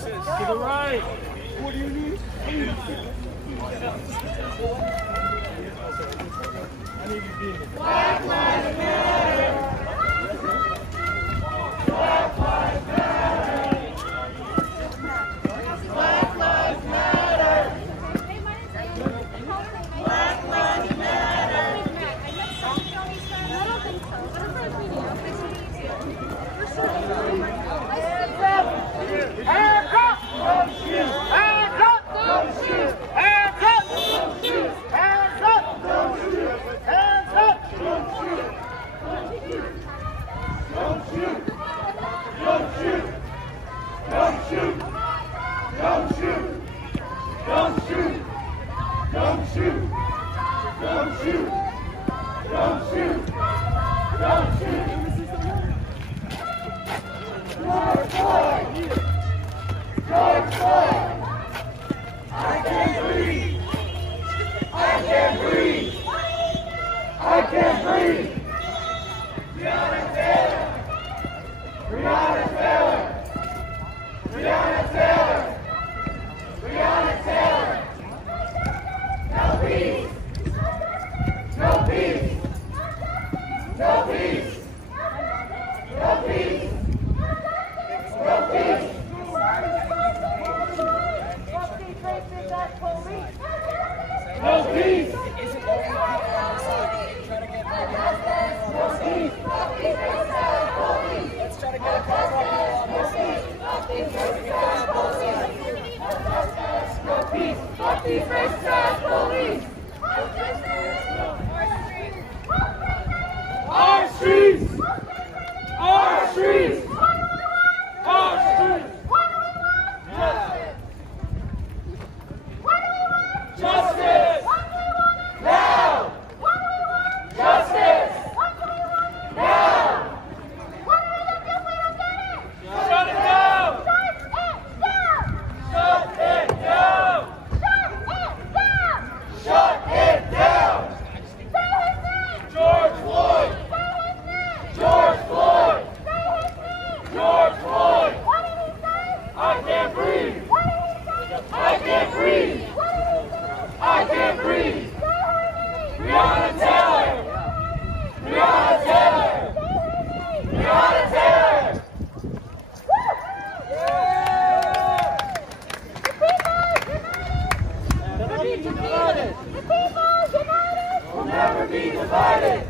To the right. What do you need? I need you being Black Lives Matter. Black Lives Matter. Black Lives Matter. Black Lives Matter. Hands up! Don't shoot! Hands up! Don't shoot! Hands up! Don't shoot! Hands up! Don't shoot! Hands up! Don't shoot! Don't shoot! Don't shoot! Don't shoot! Don't shoot! Don't shoot! Don't shoot! Don't shoot! Don't shoot! Don't shoot! George Floyd! George Floyd! I can't breathe! I can't breathe! I can't breathe! Breonna Taylor! Breonna Taylor! Breonna Taylor! Breonna Taylor! No peace! No peace! No peace! No peace! No peace! No peace! Let's try to get a cover on this. No peace! Fuck these racist ass police! Our streets! Our streets! Our streets! Justice! Now! Justice! Now! Shut it down! Shut it down! Shut it down! George Floyd! George Floyd! George Floyd! I can't breathe! I can't breathe! I can't breathe! Breonna Taylor! Breonna Taylor! Breonna Taylor! Never be divided. We'll never be divided!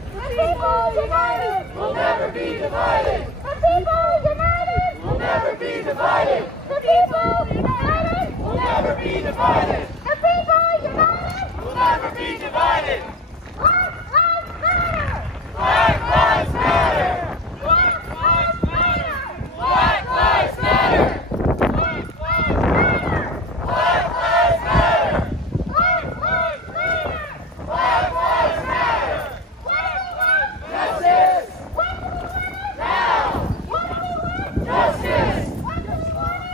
We'll never be divided! We'll never be divided! We'll never be divided! We'll never be divided! Black Lives Matter! Black Lives Matter! Black Lives Matter! Black Lives Matter! Black Lives Matter! Black Lives Matter! Justice! Now! Justice!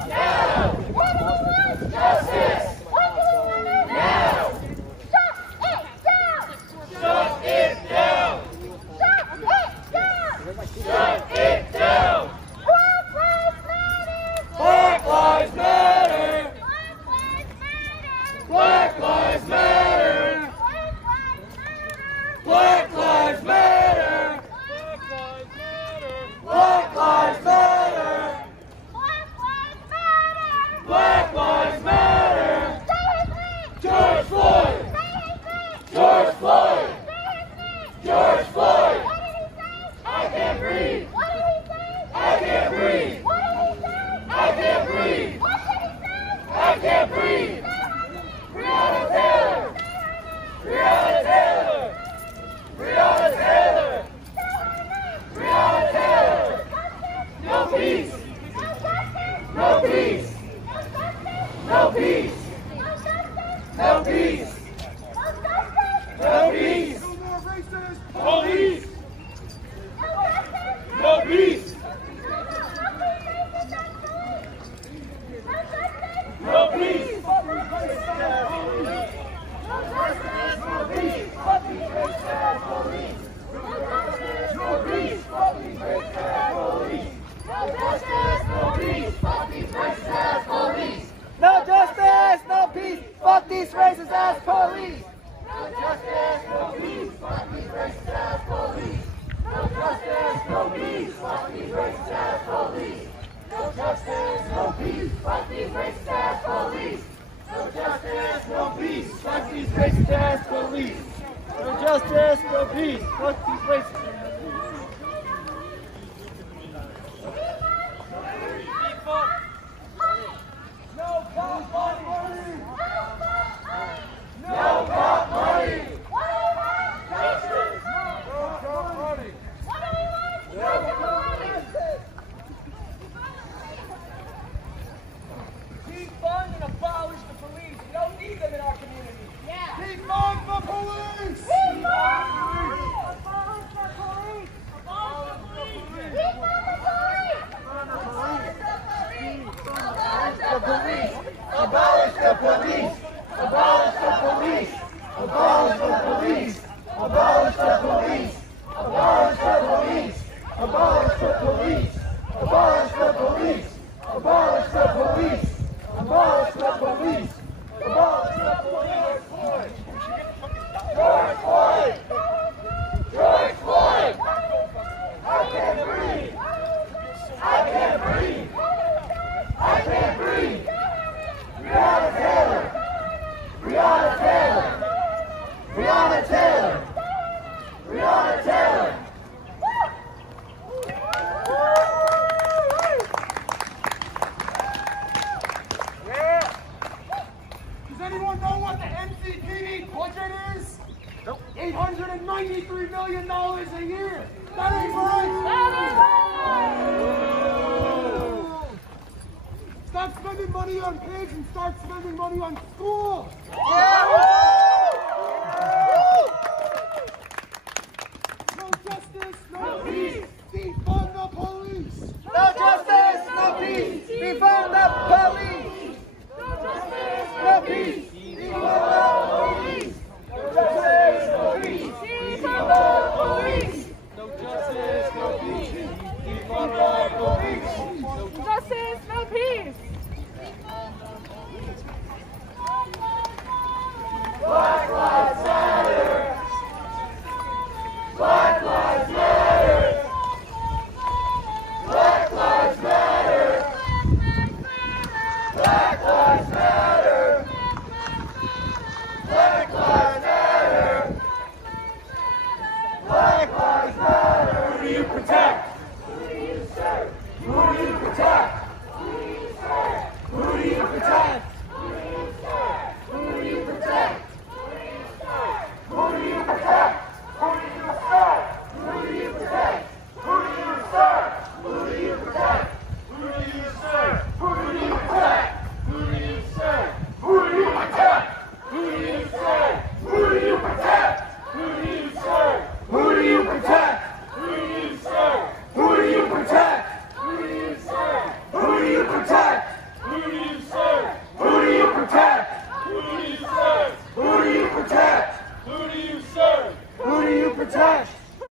Now! Justice! Now! Shut it down! Shut it down! Black Lives Matter! Black Lives Matter! Black Lives Matter! Black Lives Matter! Black Lives Matter! George Floyd! George Floyd! George Floyd! I can't breathe! I can't breathe! I can't breathe! I can't breathe! Breonna Taylor! Breonna Taylor! Breonna Taylor! Breonna Taylor! No peace! No peace! No peace! No peace! No peace! Police! No peace! No peace! Fuck these racist ass police! these racist ass police. No justice, no peace. Fuck these racist ass police. No justice, no peace. Fuck these racist ass police. No justice, no peace. Fuck these racist ass police. No justice, no peace. Fuck these racist ass police. No justice, no peace. Fuck these racist. No cop money. No cop money. Justice. No cop money. No cop money. Defund and abolish the police. We don't need them in our community. Yeah. Defund the police. Abolish the police. Abolish the police. Abolish the police. Abolish the police. Abolish the police. Abolish the police. Abolish the police. Abolish the police. Abolish the police. Abolish the police. Abolish the police. Abolish the police. George Floyd. George Floyd. I can't breathe. I can't breathe. I can't breathe. Breonna Taylor. Breonna Taylor. Breonna Taylor. Breonna Taylor. Yeah. Does anyone know what the NCPD budget is? Nope. $893 million a year. That ain't right. Stop spending money on kids and start spending money on schools. No justice, no peace. Defund the police. No justice, no peace. Defund the police. No justice, no peace. Defund the police. No justice, no peace. Defund the police. No justice, no peace. Defund the police. Justice, no peace. Black Lives Matter. Black Lives Matter. Black Lives Matter. Black Lives Matter.